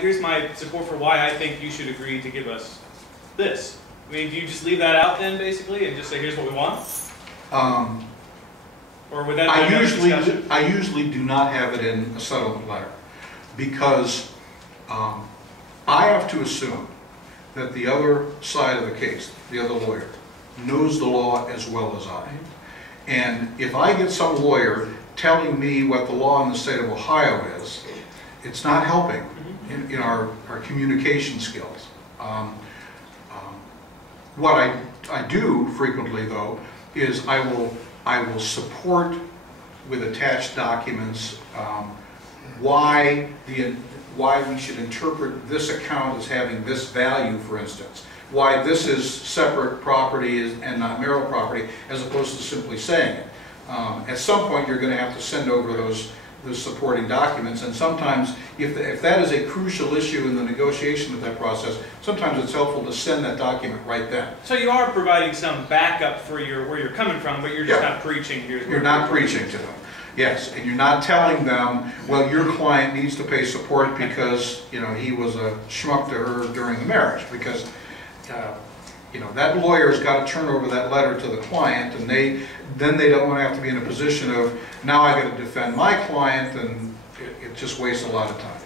here's my support for why I think you should agree to give us this. I mean, do you just leave that out then, basically, and just say, here's what we want? Or would that be another discussion? I usually do not have it in a settlement letter because I have to assume that the other side of the case, the other lawyer, knows the law as well as I. And if I get some lawyer telling me what the law in the state of Ohio is, it's not helping in our communication skills. What I do frequently, though, is I will support with attached documents why we should interpret this account as having this value, for instance. Why this is separate property and not marital property, as opposed to simply saying it. At some point, you're going to have to send over those supporting documents, and sometimes, if that is a crucial issue in the negotiation of that process, sometimes it's helpful to send that document right then. So you are providing some backup for where you're coming from, but you're just not preaching. You're not preaching to them. Yes, and you're not telling them, well, your client needs to pay support because, you know, he was a schmuck to her during the marriage, because you know, that lawyer's got to turn over that letter to the client, and then they don't want to have to be in a position of, now I got to defend my client, and it just wastes a lot of time.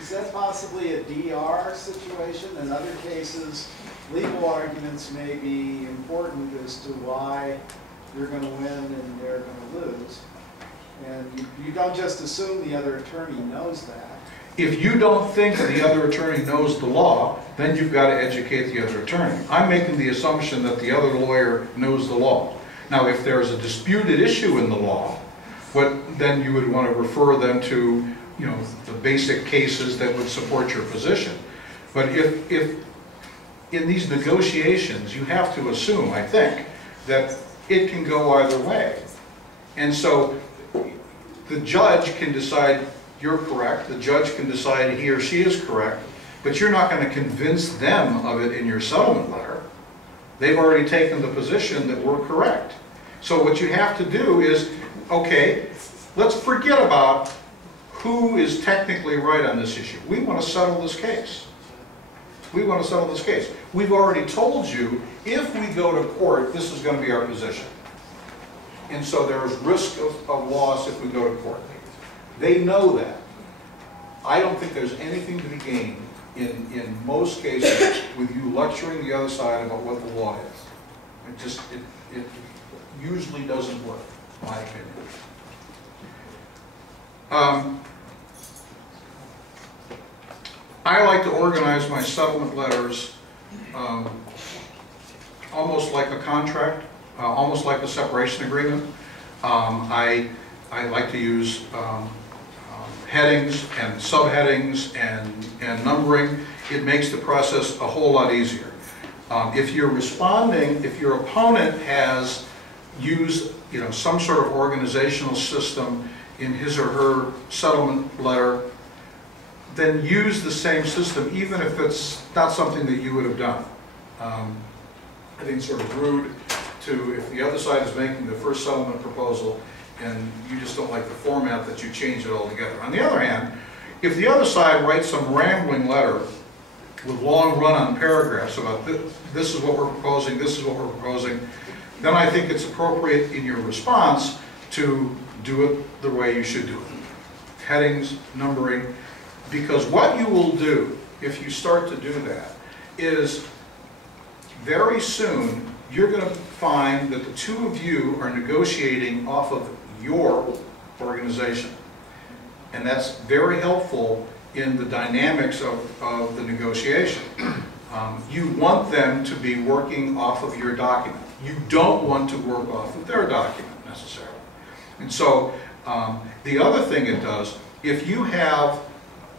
Is that possibly a DR situation? In other cases, legal arguments may be important as to why you're going to win and they're going to lose. And you don't just assume the other attorney knows that. If you don't think the other attorney knows the law, then you've got to educate the other attorney. I'm making the assumption that the other lawyer knows the law. Now, if there's a disputed issue in the law, then you would want to refer them to, you know, the basic cases that would support your position. But if in these negotiations, you have to assume, I think, that it can go either way. And so the judge can decide you're correct, the judge can decide he or she is correct, but you're not going to convince them of it in your settlement letter. They've already taken the position that we're correct. So what you have to do is, okay, let's forget about who is technically right on this issue. We want to settle this case. We want to settle this case. We've already told you, if we go to court, this is going to be our position. And so there's risk of loss if we go to court. They know that. I don't think there's anything to be gained in most cases with you lecturing the other side about what the law is. It usually doesn't work, in my opinion. I like to organize my settlement letters almost like a contract, almost like a separation agreement. I like to use headings and subheadings and numbering. It makes the process a whole lot easier. If you're responding, if your opponent has used, you know, some sort of organizational system in his or her settlement letter, then use the same system, even if it's not something that you would have done. I think it's sort of rude to, if the other side is making the first settlement proposal and you just don't like the format, that you change it altogether. On the other hand, if the other side writes some rambling letter with long run-on paragraphs about this is what we're proposing, this is what we're proposing, then I think it's appropriate in your response to do it the way you should do it. Headings, numbering, because what you will do if you start to do that is very soon you're going to find that the two of you are negotiating off of your organization. And that's very helpful in the dynamics of the negotiation. You want them to be working off of your document. You don't want to work off of their document necessarily. And so the other thing it does, if you have,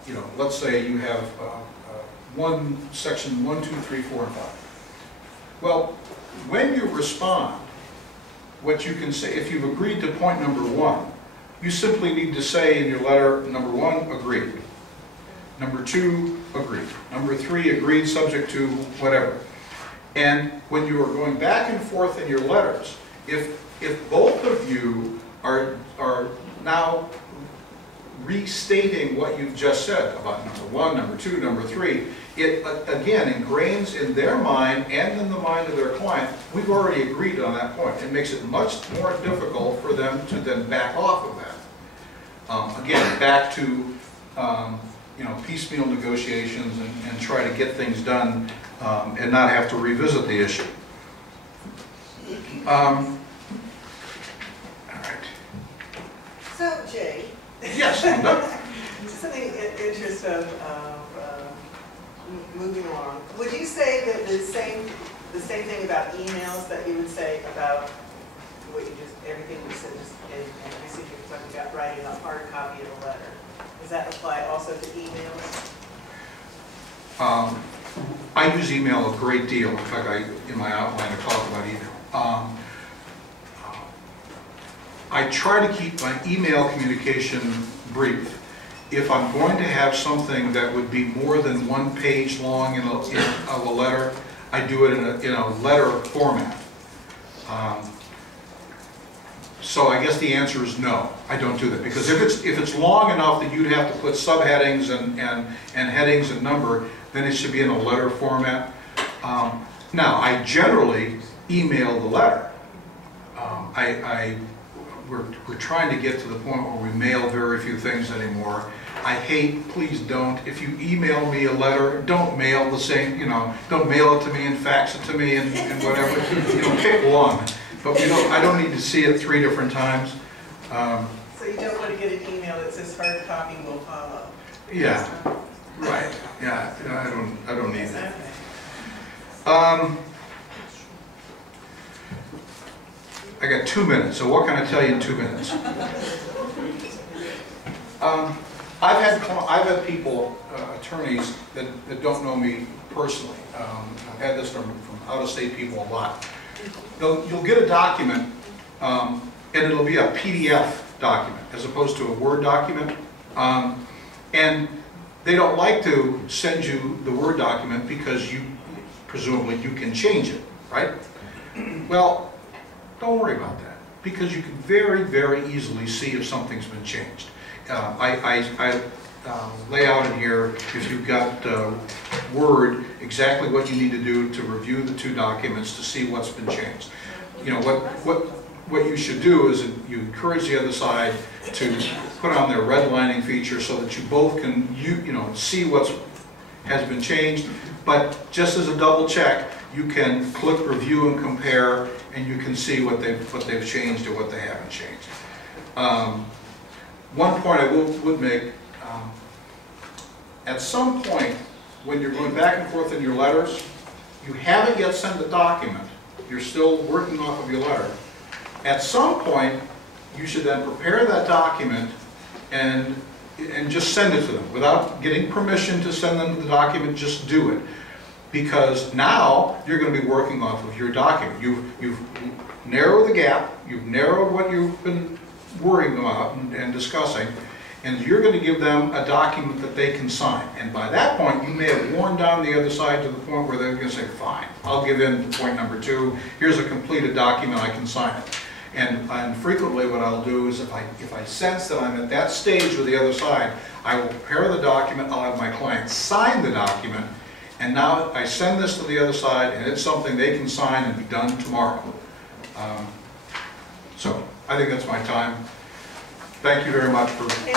you know, let's say you have section 1, 2, 3, 4, and 5. Well, when you respond, what you can say, if you've agreed to point number 1, you simply need to say in your letter, number 1, agreed. Number 2, agreed. Number 3, agreed subject to whatever. And when you are going back and forth in your letters, if both of you are now restating what you've just said about number 1, number 2, number 3, it again ingrains in their mind and in the mind of their client, we've already agreed on that point. It makes it much more difficult for them to then back off of that. Again, back to you know, piecemeal negotiations and try to get things done and not have to revisit the issue. All right. So, Jay. Yes, Linda. Just in the interest of moving along, would you say that the same thing about emails that you would say about what you just, everything you said, just, and I see you're talking about writing a hard copy of a letter. Does that apply also to emails? I use email a great deal. In fact, in my outline, I talk about email. I try to keep my email communication brief. If I'm going to have something that would be more than 1 page long of a letter, I do it in a letter format. So I guess the answer is no, I don't do that. Because if it's long enough that you'd have to put subheadings and headings and number, then it should be in a letter format. Now, I generally email the letter. We're trying to get to the point where we mail very few things anymore. I hate, please don't, if you email me a letter, don't mail the same, you know, don't mail it to me and fax it to me and whatever. You know, pick one. But I don't need to see it 3 different times. So you don't want to get an email that says hard copy will follow? Yeah, right. Yeah, I don't need that. I got 2 minutes, so what can I tell you in 2 minutes? I've had people, attorneys that don't know me personally. I've had this from out-of-state people a lot. You'll get a document, and it'll be a PDF document as opposed to a Word document. And they don't like to send you the Word document because presumably you can change it, right? Well, don't worry about that, because you can very, very easily see if something's been changed. I lay out in here, if you've got Word, exactly what you need to do to review the 2 documents to see what's been changed. You know, what you should do is you encourage the other side to put on their redlining feature so that you both can see what has been changed. But just as a double check, you can click review and compare, and you can see what they've changed or what they haven't changed. One point I would make, at some point when you're going back and forth in your letters, you haven't yet sent the document, you're still working off of your letter. At some point, you should then prepare that document and just send it to them without getting permission to send them the document. Just do it, because now you're going to be working off of your document. You've narrowed the gap, you've narrowed what you've been worrying about and discussing, and you're going to give them a document that they can sign. And by that point, you may have worn down the other side to the point where they're going to say, fine, I'll give in to point number 2, here's a completed document, I can sign it. And frequently what I'll do is if I sense that I'm at that stage with the other side, I will prepare the document, I'll have my client sign the document, and now I send this to the other side, and it's something they can sign and be done tomorrow. So I think that's my time. Thank you very much for putting